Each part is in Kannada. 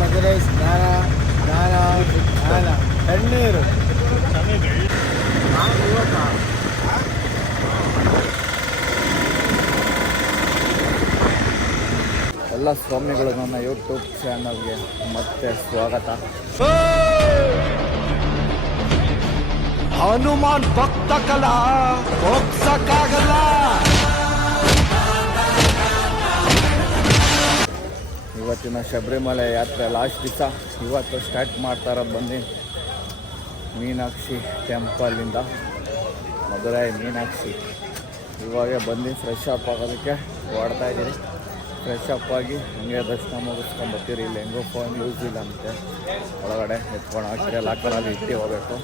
ಮಧುರೈ ಸ್ನಾನ ಸ್ನಾನ ಸ್ನಾನ ತಣ್ಣೀರು ಎಲ್ಲ ಸ್ವಾಮಿಗಳು ನನ್ನ ಯೂಟ್ಯೂಬ್ ಚಾನಲ್ಗೆ ಮತ್ತೆ ಸ್ವಾಗತ. ಹನುಮಾನ್ ಭಕ್ತ ಕಲಾ ಹೋಗ್ಸಕ್ಕಾಗಲ್ಲ. ಇವತ್ತಿನ ಶಬರಿಮಲೆ ಯಾತ್ರೆ ಲಾಸ್ಟ್ ದಿವಸ. ಇವತ್ತು ಸ್ಟಾರ್ಟ್ ಮಾಡ್ತಾ ಇರೋದು ಬಂದು ಮೀನಾಕ್ಷಿ ಟೆಂಪಲಿಂದ, ಮಧುರೈ ಮೀನಾಕ್ಷಿ. ಇವಾಗ ಬಂದು ಫ್ರೆಶ್ ಅಪ್ ಆಗೋದಕ್ಕೆ ಓಡ್ತಾ ಇದ್ದೀರಿ. ಫ್ರೆಶ್ ಅಪ್ ಆಗಿ ಹಂಗೆ ದರ್ಶನ ಮುಗಿಸ್ಕೊಂಡು ಬರ್ತೀರಿ. ಇಲ್ಲಿ ಹೆಂಗೋ ಫೋನ್ ಯೂಸ್ ಇಲ್ಲ ಅಂತೆ, ಒಳಗಡೆ ಎತ್ಕೊಂಡು ಹಾಕಿ ಲಾಕರಲ್ಲಿ ಇಟ್ಟು ಹೋಗಬೇಕು.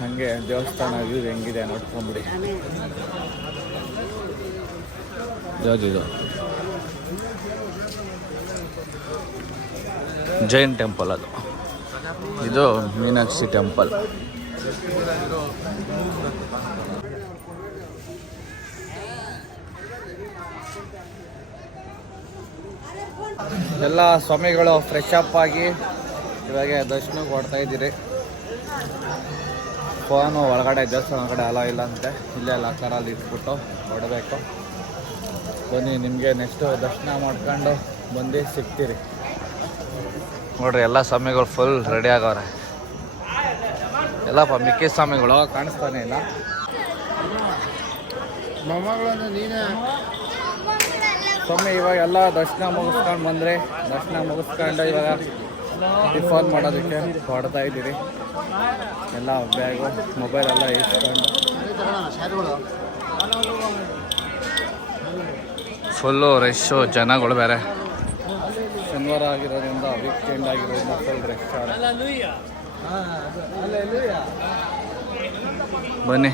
ಹಾಗೆ ದೇವಸ್ಥಾನ ವ್ಯೂ ಹೆಂಗಿದೆ ನೋಡ್ಕೊಂಬಿಡಿ. ಯಾವ್ದಿದು? ಜೈನ್ ಟೆಂಪಲ್ ಅದು. ಇದು ಮೀನಾಕ್ಷಿ ಟೆಂಪಲ್. ಎಲ್ಲ ಸ್ವಾಮಿಗಳು ಫ್ರೆಶ್ ಅಪ್ ಆಗಿ ಇವಾಗ ದರ್ಶನಕ್ಕೆ ಓಡ್ತಾ ಇದ್ದೀರಿ. ಫೋನು ಒಳಗಡೆ ದೇವಸ್ಥಾನ ಒಳಗಡೆ ಅಲೋ ಇಲ್ಲ ಅಂತೆ, ಇಲ್ಲೇ ಲಾಕರಲ್ಲಿ ಇಟ್ಬಿಟ್ಟು ಹೊಡಬೇಕು. ಬನ್ನಿ, ನಿಮಗೆ ನೆಕ್ಸ್ಟು ದರ್ಶನ ಮಾಡ್ಕೊಂಡು ಬಂದು ಸಿಗ್ತೀರಿ. ನೋಡ್ರಿ, ಎಲ್ಲ ಸ್ವಾಮಿಗಳು ಫುಲ್ ರೆಡಿ ಆಗವ್ರೆ. ಎಲ್ಲಪ್ಪ ಮಿಕ್ಕಿ ಸ್ವಾಮಿಗಳು ಕಾಣಿಸ್ತಾನೆ ಇಲ್ಲ. ಸ್ವಾಮಿ ಇವಾಗ ಎಲ್ಲ ದರ್ಶನ ಮುಗಿಸ್ಕೊಂಡು ಬಂದರೆ, ದರ್ಶನ ಮುಗಿಸ್ಕೊಂಡು ಇವಾಗ ಟಿಫನ್ ಮಾಡೋದಕ್ಕೆ ಹೊಡ್ತಾ ಇದ್ದೀರಿ. ಎಲ್ಲ ಬ್ಯಾಗು ಮೊಬೈಲೆಲ್ಲ ಇಟ್ಕೊಂಡು ಫುಲ್ಲು ರಶ್ಶು, ಜನಗಳು ಬೇರೆ. ಶನಿವಾರ ಆಗಿರೋದ್ರಿಂದ, ವೀಕೆಂಡ್ ಆಗಿರೋದ್ರಿಂದ ಫುಲ್ ರಶ್. ಬನ್ನಿ.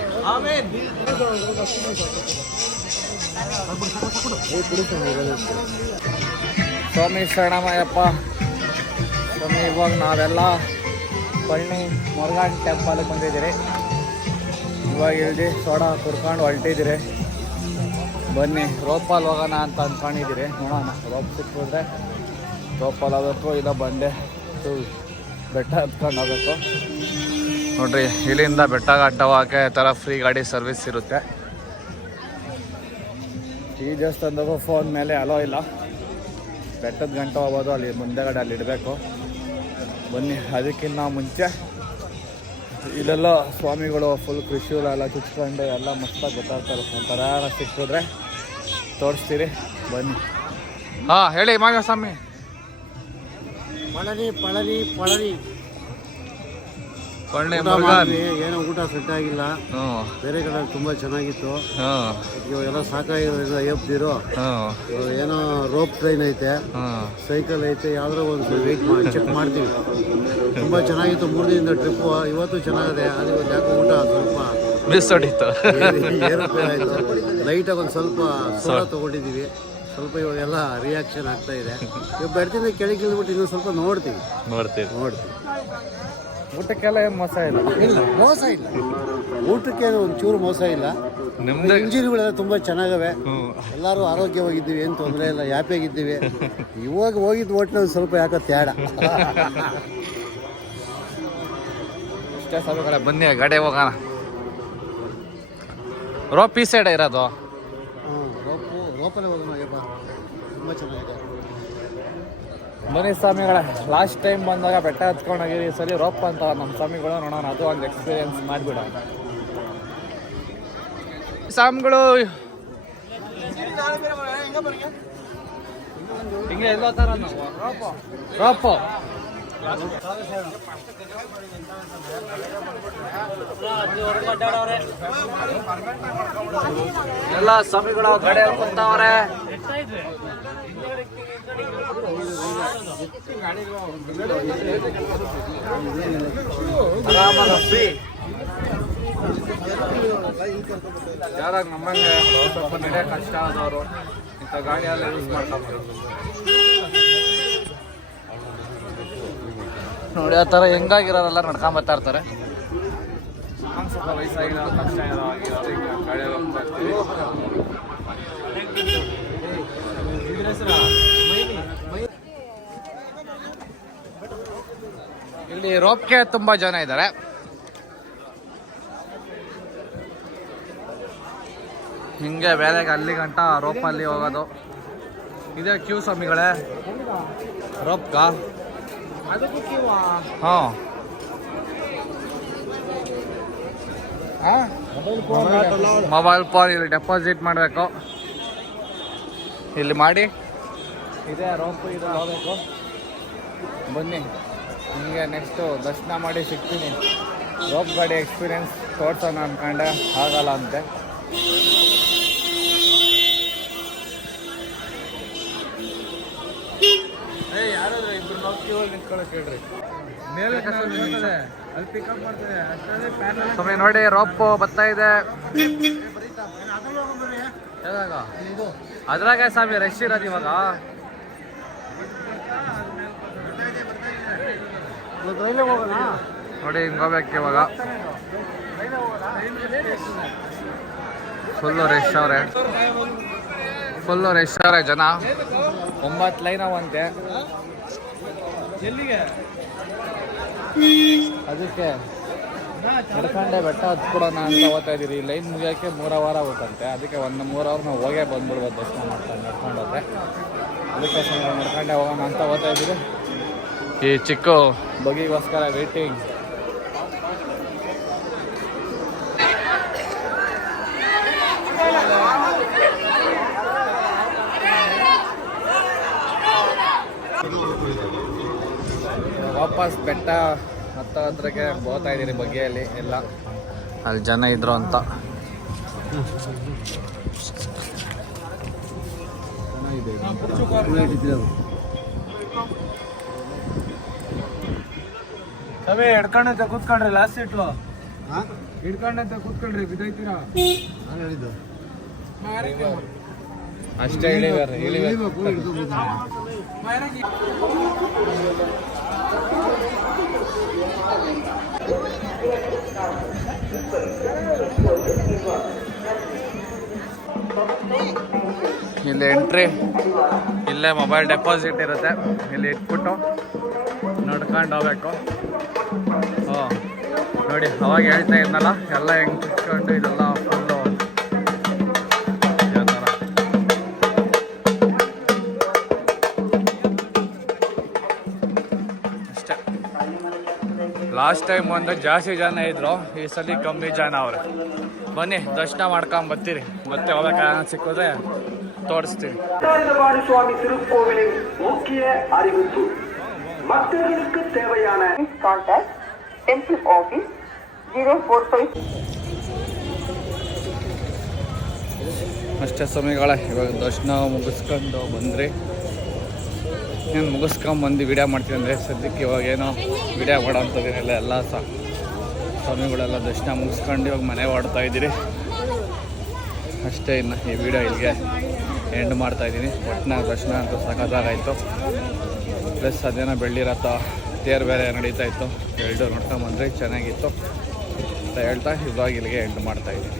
ಸ್ವಾಮಿ ಶರಣಮಯ್ಯಪ್ಪ. ಸ್ವಾಮಿ ಇವಾಗ ನಾವೆಲ್ಲ ಪಳ್ಳಿ ಮುರುಘನ್ ಟೆಂಪಲ್ಗೆ ಬಂದಿದ್ದೀರಿ. ಇವಾಗ ಇಳ್ದು ಸೋಡಾ ಕುಡ್ಕೊಂಡು ಹೊಲ್ಟಿದ್ದೀರಿ. ಬನ್ನಿ, ರೋಪಲ್ಲಿ ಹೋಗೋಣ ಅಂತ ಅಂದ್ಕೊಂಡಿದ್ದೀರಿ. ನೋಡೋಣ, ರೋಪ್ ಸಿಕ್ಕಿದ್ರೆ ರೋಪಲ್ಲಿ ಹೋಗಬೇಕು, ಇಲ್ಲ ಬಂಡೆ ಬೆಟ್ಟ ಹತ್ಕೊಂಡು ಹೋಗ್ಬೇಕು. ನೋಡ್ರಿ, ಇಲ್ಲಿಂದ ಬೆಟ್ಟ ಘಟ್ಟಕ್ಕೆ ಥರ ಫ್ರೀ ಗಾಡಿ ಸರ್ವಿಸ್ ಇರುತ್ತೆ. ಈ ದೇವಸ್ಥಾನದಾಗೂ ಫೋನ್ ಮೇಲೆ ಅಲೋ ಇಲ್ಲ. ಬೆಟ್ಟದ ಗಂಟೆ ಹೋಗ್ಬೋದು, ಅಲ್ಲಿ ಮುಂದೆಗಡೆ ಅಲ್ಲಿ ಇಡಬೇಕು. ಬನ್ನಿ, ಅದಕ್ಕಿಂತ ಮುಂಚೆ ಇಲ್ಲೆಲ್ಲ ಸ್ವಾಮಿಗಳು ಫುಲ್ ಕೃಷಿಗಳು ಎಲ್ಲ ಚುಚ್ಕೊಂಡು ಎಲ್ಲ ಮಸ್ತಾಗಿ ಗೊತ್ತಾಗ್ತಾರೆ. ಒಂಥರ ಸಿಕ್ಕಿದ್ರೆ ತೋರಿಸ್ತೀರಿ. ಬನ್ನಿ. ಹಾಂ, ಹೇಳಿ ಮಾಯ ಸ್ವಾಮಿ. ಪಳರಿ ಪಳರಿ ಪಳರಿ ಏನೋ ಊಟ ಸೆಟ್ ಆಗಿಲ್ಲ. ಬೇರೆ ಕಡೆ ತುಂಬಾ ಚೆನ್ನಾಗಿತ್ತು. ಎಲ್ಲ ಸಾಕಾಗಿರೋದ್ರಿಂದ ಎಬ್ದಿರೋ ಏನೋ ರೋಪ್ ಟ್ರೈನ್ ಐತೆ, ಸೈಕಲ್ ಐತೆ, ಯಾವ್ದಾರ ಒಂದು ವೆಯ್ಟ್ ಮಾಡಿ ಚೆಕ್ ಮಾಡ್ತೀವಿ. ತುಂಬಾ ಚೆನ್ನಾಗಿತ್ತು 3 ದಿನದ ಟ್ರಿಪ್. ಇವತ್ತು ಚೆನ್ನಾಗಿದೆ. ಅದು ಯಾಕೆ ಊಟ ಸ್ವಲ್ಪ ಮಿಸ್ ಹೊಡಿತು, ಏರೋಪ್ಲೇನ್ ಆಯ್ತು. ಲೈಟಾಗಿ ಒಂದು ಸ್ವಲ್ಪ ಸೋಡಾ ತಗೊಂಡಿದ್ದೀವಿ. ಸ್ವಲ್ಪ ಇವಾಗೆಲ್ಲ ರಿಯಾಕ್ಷನ್ ಆಗ್ತಾ ಇದೆ. ಇವಾಗ ಬೆಡ್ತಿಂದ ಕೆಳಗೆ ಇಳಿದ್ಬಿಟ್ಟು ಇನ್ನೊಂದು ಸ್ವಲ್ಪ ನೋಡ್ತೀವಿ. ಊಟಕ್ಕೆಲ್ಲ ಏನು ಮೋಸ ಇಲ್ಲ. ಮೋಸ ಇಲ್ಲ, ಊಟಕ್ಕೆ ಒಂಚೂರು ಮೋಸ ಇಲ್ಲ. ಇಂಜಿನ್ಗಳೆಲ್ಲ ತುಂಬ ಚೆನ್ನಾಗವೆ. ಎಲ್ಲರೂ ಆರೋಗ್ಯವಾಗಿದ್ದೀವಿ, ಏನು ತೊಂದರೆ ಇಲ್ಲ, ಹ್ಯಾಪಿಯಾಗಿದ್ದೀವಿ. ಇವಾಗ ಹೋಗಿದ್ದು ಒಟ್ಟಿನಲ್ಲಿ ಸ್ವಲ್ಪ ಯಾಕೆ ತ್ಯಾಡ. ಇಷ್ಟೇ ಸ್ವಾಮಿಗಳೇ, ಬನ್ನಿ ಗಾಡಿ ಹೋಗೋಣ. ರೋಪ್ ಈ ಸೈಡ್ ಇರೋದು. ರೋಪಲ್ಲೇ ಹೋಗೋಣ. ತುಂಬ ಚೆನ್ನಾಗಿದೆ. ಬನ್ನಿ ಸ್ವಾಮಿಗಳೇ, ಲಾಸ್ಟ್ ಟೈಮ್ ಬಂದಾಗ ಬೆಟ್ಟ ಹತ್ಕೊಂಡು ಹೋಗಿರಿ. ಸರಿ ರೋಪ್ ಅಂತ ನಮ್ಮ ಸ್ವಾಮಿಗಳು, ನೋಡೋಣ, ಅದು ಒಂದು ಎಕ್ಸ್ಪೀರಿಯನ್ಸ್ ಮಾಡಿಬಿಡ. ಸ್ವಾಮಿಗಳು ಹಿಂಗೆ ಎಲ್ಲೋ ಥರ ರೋಪು ಎಲ್ಲ ಸ್ವಾಮಿಗಳು ಗಾಡಿ ಹಾಕೊಂತವ್ರೆ. ಯಾರಾಗ ನಮ್ಮಂಗೆ ಸ್ವಲ್ಪ ನಡೆಯ ಕಷ್ಟ ಆದವರು ಇಂಥ ಗಾಡಿಯೆಲ್ಲ ಯೂಸ್ ಮಾಡ್ತಾರೆ. ನೋಡಿ, ಆ ಥರ ಹೆಂಗಾಗಿರೋರೆಲ್ಲ ನಡ್ಕೊಂಬತ್ತಾ ಇರ್ತಾರೆ. ಸ್ವಲ್ಪ ವಯಸ್ಸಾಗಿರೋ ಕಷ್ಟ ಆಗಿರೋರು ಈಗ ಗಾಡಿಯಲ್ಲಿ ಹೋಗ್ತಾ ಇರ್ತೀವಿ. ಇಲ್ಲಿ ರೋಪ್ಗೆ ತುಂಬ ಜನ ಇದ್ದಾರೆ. ಹಿಂಗೆ ಬೇರೆಗೆ ಅಲ್ಲಿ ಗಂಟ ರೋಪಲ್ಲಿ ಹೋಗೋದು. ಇದೇ ಕ್ಯೂ ಸ್ವಾಮಿಗಳೇ ರೋಪ್ಗ. ಹಾಂ ಮೊಬೈಲ್ ಫೋನ್ ಇಲ್ಲಿ ಡೆಪಾಸಿಟ್ ಮಾಡಬೇಕು. ಇಲ್ಲಿ ಮಾಡಿ ಇದೇ ರೋಪು ಇದು ಹೋಗ್ಬೇಕು. ಬನ್ನಿ ನಿಮಗೆ ನೆಕ್ಸ್ಟು ದರ್ಶನ ಮಾಡಿ ಸಿಗ್ತೀನಿ. ರೋಪ್ ಗಾಡಿ ಎಕ್ಸ್ಪೀರಿಯನ್ಸ್ ತೋರ್ಸೋಣ ಅಂದ್ಕೊಂಡೆ, ಆಗಲ್ಲ ಅಂತೆ. ಯಾರಾದ್ರೂ ಇಬ್ರು ನಾವು ಕ್ಯೂ ಅಲ್ಲಿ ನಿಂತ್ಕೊಳ್ಳೋಕೆ ಹೇಳ್ರಿ. ಸ್ವಾಮಿ ನೋಡಿ ರೋಪ್ ಬರ್ತಾ ಇದೆ. ಅದ್ರಾಗೆ ಸ್ವಾಮಿ ರಶ್ ಇರೋದು ಇವಾಗ. ನೋಡಿ ಹಿಂಗೆ ಹೋಗ್ಬೇಕು ಇವಾಗ. ಫುಲ್ಲು ರಶ್ ಅವ್ರೆ ಜನ. 9 ಲೈನ್ ಅವಂತೆ. ಅದಕ್ಕೆ ನಡ್ಕೊಂಡೆ ಬೆಟ್ಟ ಹತ್ಕೊಡೋಣ ಅಂತ ಹೋಗ್ತಾ ಇದೀರಿ. ಲೈನ್ ಮುಗಿಯೋಕ್ಕೆ 3 ಅವರ್ ಆಗುತ್ತಂತೆ. ಅದಕ್ಕೆ 3 ಅವರ್ ನಾವು ಹೋಗೇ ಬಂದ್ಬಿಡ್ಬೋದು ದರ್ಶನ ಮಾಡ್ಕೊಂಡು ನಡ್ಕೊಂಡು ಹೋದ್ರೆ. ಅದಕ್ಕೆ ನಡ್ಕೊಂಡೆ ಹೋಗೋಣ ಅಂತ ಹೋಗ್ತಾ ಇದ್ದೀರಿ. ಈ ಚಿಕ್ಕ ಬಗಿಗೋಸ್ಕರ ವೇಟಿಂಗ್. ವಾಪಸ್ ಬೆಟ್ಟ ಹತ್ರಕ್ಕೆ ಹೋಗ್ತಾ ಇದ್ದೀರಿ ಬಗ್ಗೆಯಲ್ಲಿ ಎಲ್ಲ. ಅಲ್ಲಿ ಜನ ಇದ್ರು ಅಂತ. ಹಿಡ್ಕೊಂಡಂತ ಕೂತ್ಕೊಂಡ್ರಿ ಲಾಸ್ಟ್ ಸೀಟು. ಹಿಡ್ಕೊಂಡಂತ ಕೂತ್ಕೊಂಡ್ರಿ ಬಿದ್ದೈತೀರಾ. ಅಷ್ಟೇ ಇಳಿಬೇಕು. ಇಲ್ಲಿ ಎಂಟ್ರಿ, ಇಲ್ಲೇ ಮೊಬೈಲ್ ಡೆಪಾಸಿಟ್ ಇರುತ್ತೆ. ಇಲ್ಲಿ ಇಟ್ಬಿಟ್ಟು ನಡ್ಕೊಂಡು ಹೋಗ್ಬೇಕು. ನೋಡಿ ಅವಾಗ ಹೇಳ್ತಾ ಇದ್ನಲ್ಲ ಎಲ್ಲ ಹೆಂಗೆ ಕುತ್ಕೊಂಡು ಇದೆಲ್ಲ ಫುಲ್ಲು ಯಾವ ಥರ. ಅಷ್ಟೇ. ಲಾಸ್ಟ್ ಟೈಮ್ ಒಂದು ಜಾಸ್ತಿ ಜನ ಇದ್ರು, ಈ ಸಲ ಕಮ್ಮಿ ಜನ ಅವ್ರೆ. ಬನ್ನಿ ದರ್ಶನ ಮಾಡ್ಕೊಂಡ್ ಬರ್ತೀರಿ. ಮತ್ತೆ ಹೋಗ್ಬೇಕಾಗ ಸಿಕ್ಕಿದ್ರೆ தோடிச்சிட்டு சுவாமி திருக்கோவிலின் முக்கிய அறிவிப்பு. பக்தர்களுக்கு தேவையான கான்டாக்ட் டெம்பிள் ஆஃபீஸ் 045. ಅಷ್ಟೇ ಸ್ವಾಮಿಗಳೇ, ಇವಾಗ ದರ್ಶನ ಮುಗಿಸ್ಕೊಂಡು ಬಂದ್ರಿ. ಏನು ಮುಗಿಸ್ಕೊಂಬಂದು ವಿಡಿಯೋ ಮಾಡ್ತೀನಿ ಅಂದರೆ ಸದ್ಯಕ್ಕೆ ಇವಾಗ ಏನೋ ವಿಡಿಯೋ ಮಾಡೋಂಥದ್ದೇನಿಲ್ಲ. ಎಲ್ಲ ಸ್ವಾಮಿಗಳೆಲ್ಲ ದರ್ಶನ ಮುಗಿಸ್ಕೊಂಡು ಇವಾಗ ಮನೆ ಹೊಡ್ತಾ ಇದ್ದೀರಿ ಅಷ್ಟೇ. ಇನ್ನು ಈ ವಿಡಿಯೋ ಇಲ್ಲಿಗೆ ಎಂಡ್ ಮಾಡ್ತಾಯಿದ್ದೀನಿ. ಒಟ್ಟಿನ ದರ್ಶನ ಅಂತೂ ಸಖತ್ತಾಗಾಯಿತು. ಪ್ಲಸ್ ಅದೇನೋ ಬೆಳ್ಳಿ ರಥ ತೇರು ಬೇರೆ ನಡೀತಾ ಇತ್ತು. ಎರಡು ನೋಡ್ಕೊಂಬಂದ್ರಿ, ಚೆನ್ನಾಗಿತ್ತು ಅಂತ ಹೇಳ್ತಾ ಇವಾಗ ಇಲ್ಲಿಗೆ ಎಂಡ್ ಮಾಡ್ತಾಯಿದ್ದೀನಿ.